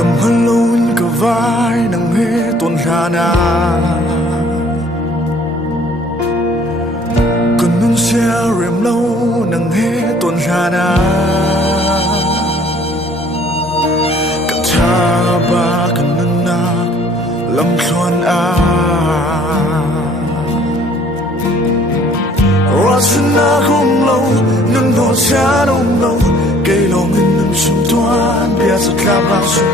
Lâm hân lâu cả vai nắng hê tuần hà na cần nâng xe rèm lâu nắng hê tuần hà na cả cha ba cần nâng nạc lâm xoan a Rasana không lâu nâng đỏ cha đông lâu cây lòng in nâng sum toan bia rất làm lao sum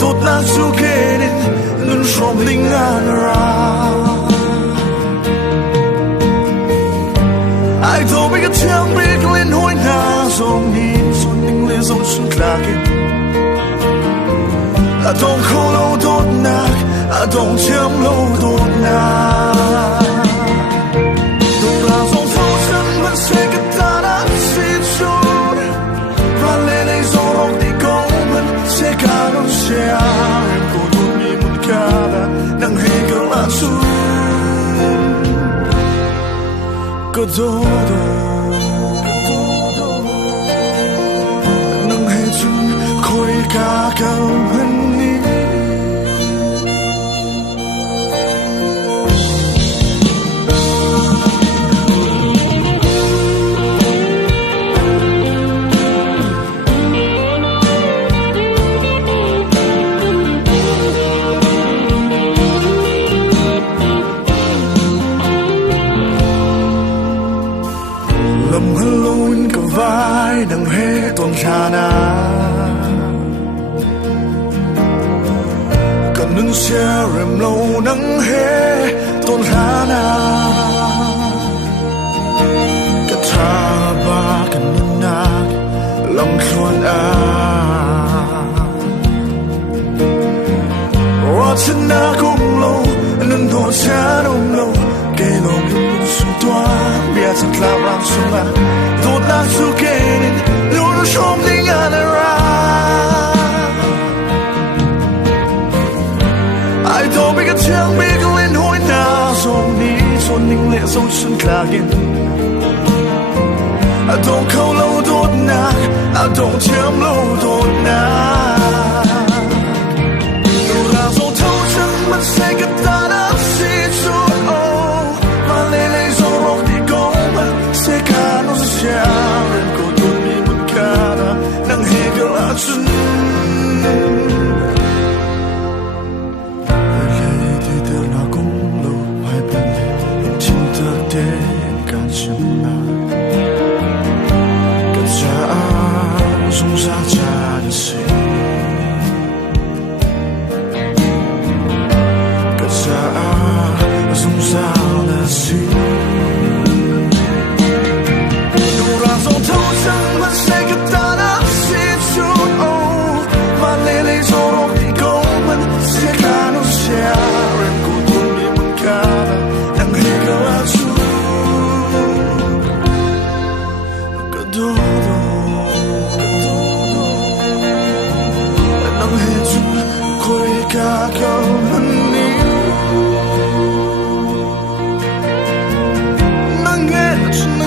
tốt nang su kê đến nâng som linh an ra ai thâu biết cái tiếng biết lên hối na dòng đi dòng linh lên dòng xuân lạc à đông khâu lâu tốt nạc à đông chiếm lâu tốt nạc sẽ cái ta đã xin chôn và lên đây gió rộng đi câu mình sẽ cả đông xe em cô đôi mi một ca đã nắng hê cơ lạ xuống cơ đô nắng hê chung khôi ca cao hơn đi Lâm hân lâu cả vai đằng hê tuần trà na cần nâng xe rèm lâu nắng hê tuần trà na cả cha ba cần nâng nạc lâm xuân a Rasana cũng lâu nâng đỏ cha đông lâu cây lòng in sum toan bia rất làm lao sum a tốt nang su kê đến luôn som linh an ra ai đâu biết cái tiếng biết lên hối na dòng đi dòng linh lệ dòng xuân lạc à đông khâu lâu tốt nạc à đông chiếm lâu tốt nạc đâu ra dòng thâu chẳng mất sẽ cái ta đã xin chôn sẽ cả nó sẽ em cô tôi đi một ca đã nắng hê cơ lạ chân lệ thì theo là cũng lâu hai bên chính thức đến cả chân na cả cha dùng ra cha để xin cả cha dùng ra để xin sẽ cái ta đã xin chôn và lên đây gió rộng đi câu mình sẽ cả nó sẽ em cô tôi đi một ca đang hê cơ lạ xuống cơ đô đang hê chung khôi ca cao hơn đi nắng nghe chung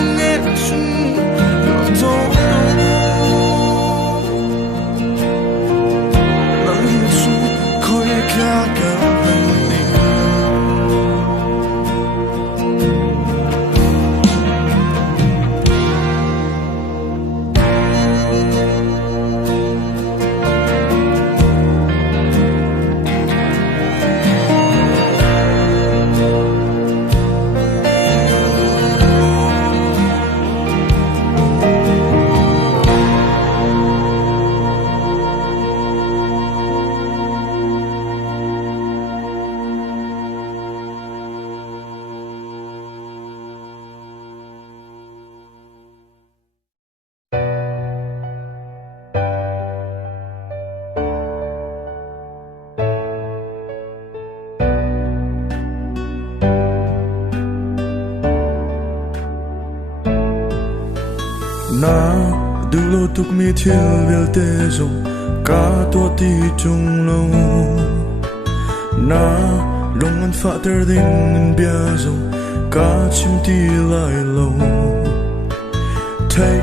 tuk mi thiel vel te zo ka to ti chung lo na long an fa ter ding in bia zo ka chim ti lai lo thai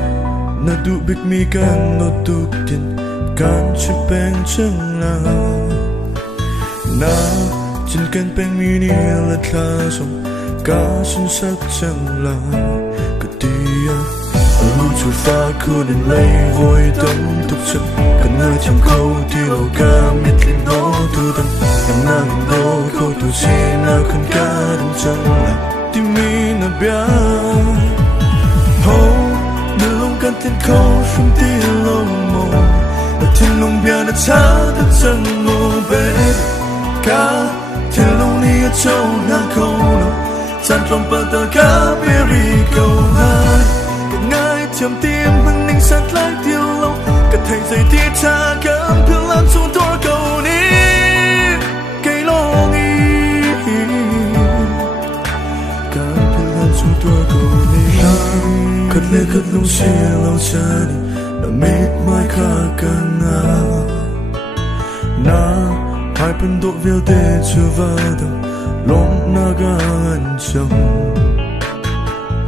na du big mi kan no tuk tin การจะเป็นจังลานาจินกันเป็นมีนี่ละคลาสมกาฉันสักจังลาก็ดีอะรู้จุดฟ้าคู่นั้นเลยโวยต้นทุกฉันกันเนื้อทำเขาที่เรากามิดลิ้นโน้ตัวดังยังนั่งโดเขาตัวชีน่าคนกาดังจังลาที่มีน่าเบียโฮเดินลงกันที่เขาชุ่มที่ลงมองแต่ที่ลงเบียน่าช้าแต่จังโมเบกาที่ลงนี้เจ้าหน้าเขาฉันตรงเปิดตากาเบรีโกฮาก็ง่ายเทียมเตียมมันนิ่งสัตว์หลายเดียวเราก็ไทยใจที่ชากันเพื่อล้านสู่ตัวเก่านี้ไกลลงอีการเพื่อล้านสู่ตัวเก่านี้คัดเลือกคัดลงเชียร์เราชาดิแต่ไม่ไม่ค่ากันนะhai bên độ viêu để chưa vào đâu lom naga anh chồng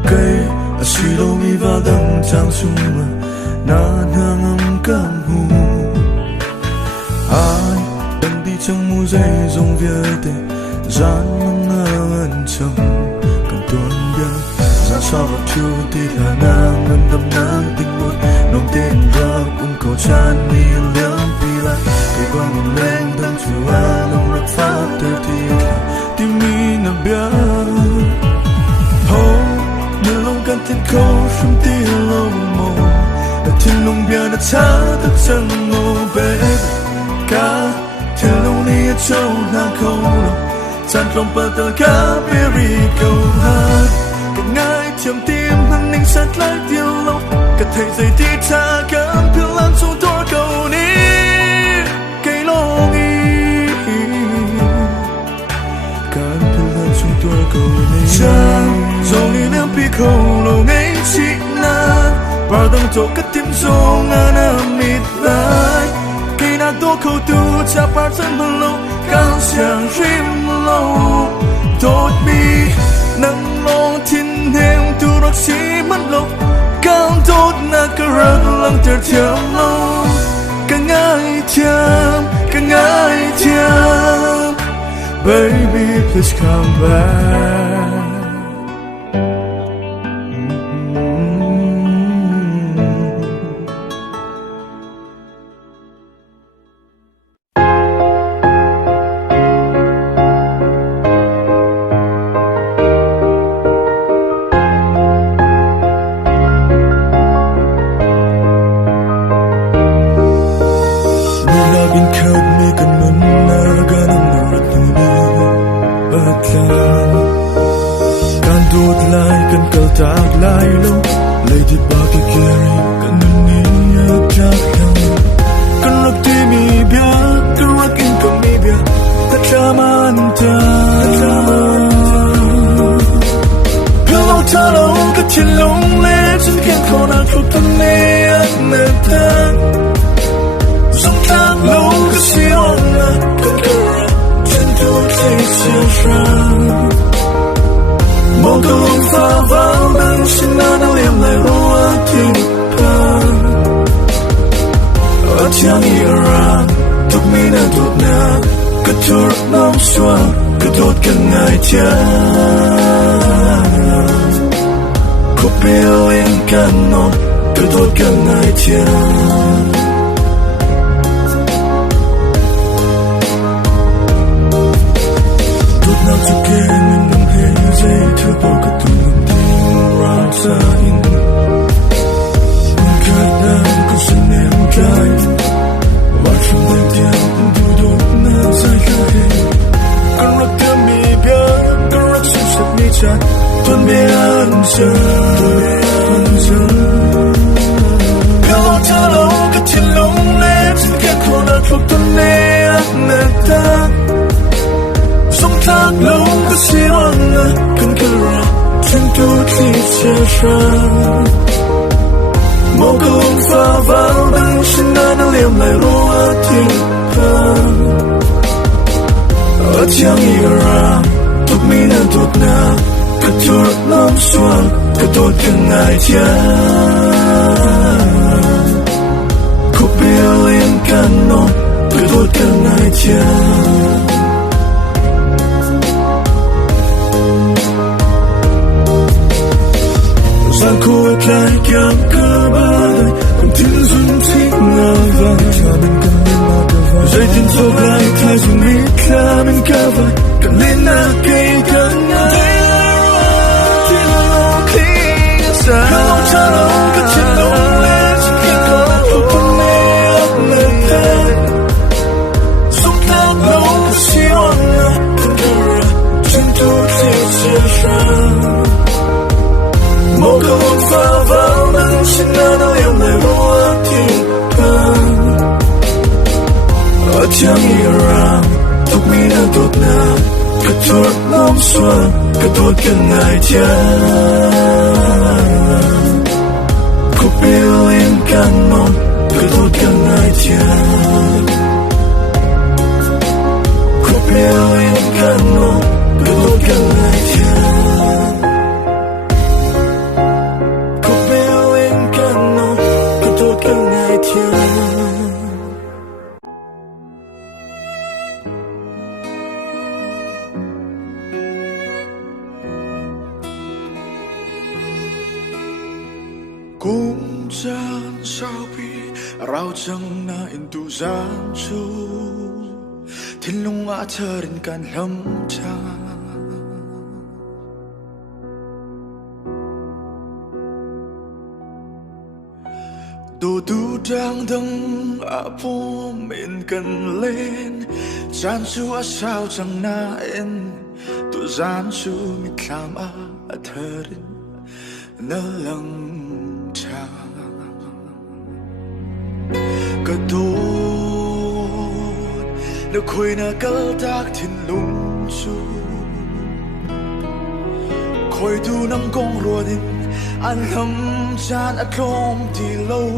cây chỉ đâu mi vào đằng trang sung mà na hang âm cam hu ai đang đi trong mũ dây dòng viêu để gian mang anh chồng cầm tuôn bia ra sao vào chiều thì là nàng ngân đâm nàng tình một nồng tên ra cũng cầu chan mi liếm vì lại cây quang ngọn lên đâm chiều nồng rất phát từ thì tim mi nằm bia hô như lòng can thiên khâu sum ti lòng màu đã thiên lòng bia đã cha đã chân ngô bể cá thiên lòng ni châu nàng khâu chăn lòng bờ tờ cá berry cầu hát càng ngay chậm tim hắn ninh sát lại tiêu lâu cả thầy dây tí cha cảm thương lan xuống thua cầu ní cây lo nghi cảm thương lan xuống thua cầu ní cha dòng đi ném pi khâu lâu ngay chị na bao đồng tổ cất tim dòng nam mịt lại cây na tô khâu tu cha bao chân mơ lâu cao sang rim lâu tốt bi nắng lo thiên heng tu rắc sĩ mất lâu cao tốt na cơ rắc lăng ter thiam lâu càng ngay thiam baby please come back Dây tin thuộc lại thay dù biết là mình cả vật cần lên na cây cần ngã thì lâu khi xa không cha đâu cứ chiến đấu lên khi có cuộc tình này ấp lời ta sống ta lâu siêu na cần chúng tôi sẽ chia ra một câu pha vào nắng xin na nói em lại vô thì Jangan tuk mina tut na ketut nom suan ketut kengai dia ku pilih kan nom ketut kengai dia ku pilih kan nom ketut kengai dia ku pilih kan nom ketut kengai dia Kung saan sabi raw chẳng na into gian chu thiên lung a thrin kan lam cha đồ tu trang đăng a po men kan lên gian chu a sao chẳng na en tu gian chu mi kham a thrin na lang cái tốt nó khơi na câu tác thiên lung chu khơi tu năm con rùa đình anh thầm chan ăn không thì lâu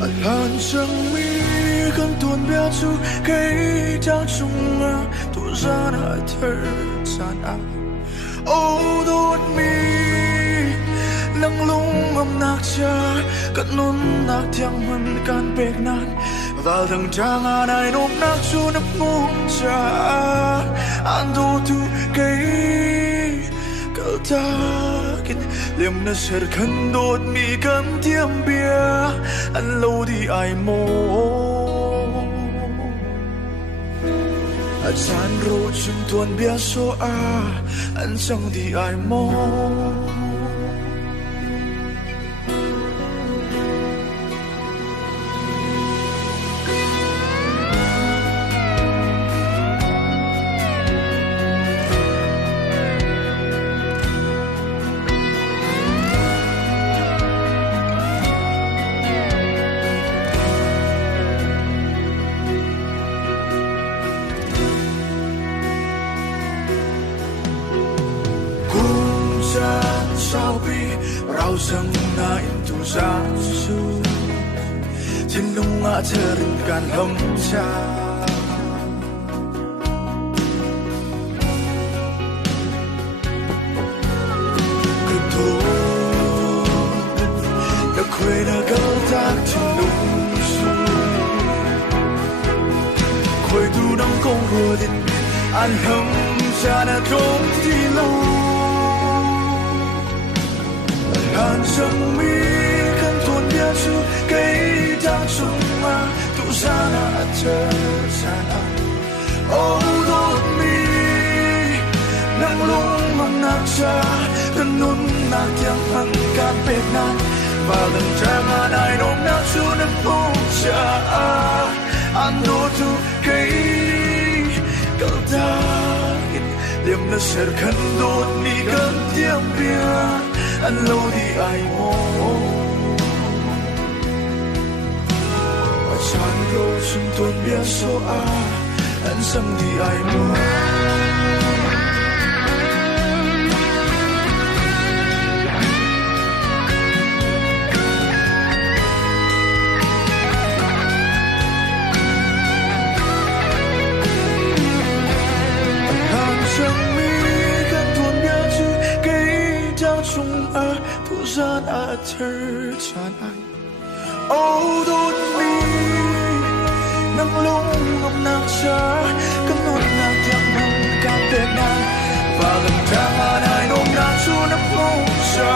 anh hàn chẳng mi cần tuôn bia chu cái trang chung à tu ra na thơ chan à ô đốt mi nang lung âm nạc cha cất nôn nạc thiang hân can bек nan vào thằng trang à này nôm nạc chu nắp ngô cha an đô tu cây cỡ ta kinh liềm na ser khăn đốt mi cần tiêm bia ăn lâu đi ai mô chan ro chung tuôn bia so a ăn chẳng đi ai mô Sang na into sang su thiên lung a thrin kan lam cha cứ thôi đã quên na câu tác thiên lung su khơi tu năm con rùa đình anh hâm cha na không thì lâu hàn chẳng mi cần tuôn bia chu cây đang chung mà tu ra na chờ chan à ô đốt mi nang lung mong nạc cha cần nôn nạc thiang hằng can bek nan và lần trang à này nôm nạc chu nắp ngô cha an đô tu cây cỡ ta liềm na ser khăn đốt mi cần tiêm bia anh lâu đi ai mô chan ro chung tuôn bia so a anh sang đi ai mô gian a thơ chan ai ô đốt mi nang lung ngọc nạc cha cất nốt nạc thiang hân can bek nan và gần trang a này nôm nạc chu nắp ngô cha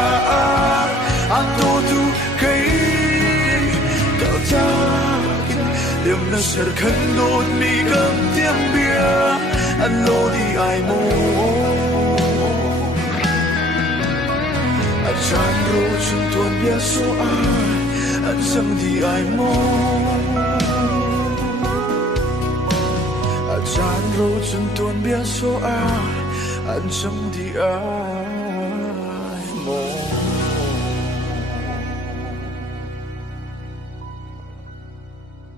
an đô tu cây cỡ ta kinh liềm nó sẽ khấn đốt mi gấm tiếng bia anh lô đi ai mô anh chan ro chung tuan bia so ai anh sang đi ai mô anh chan ro chung tuan bia so ai anh sang đi ai mô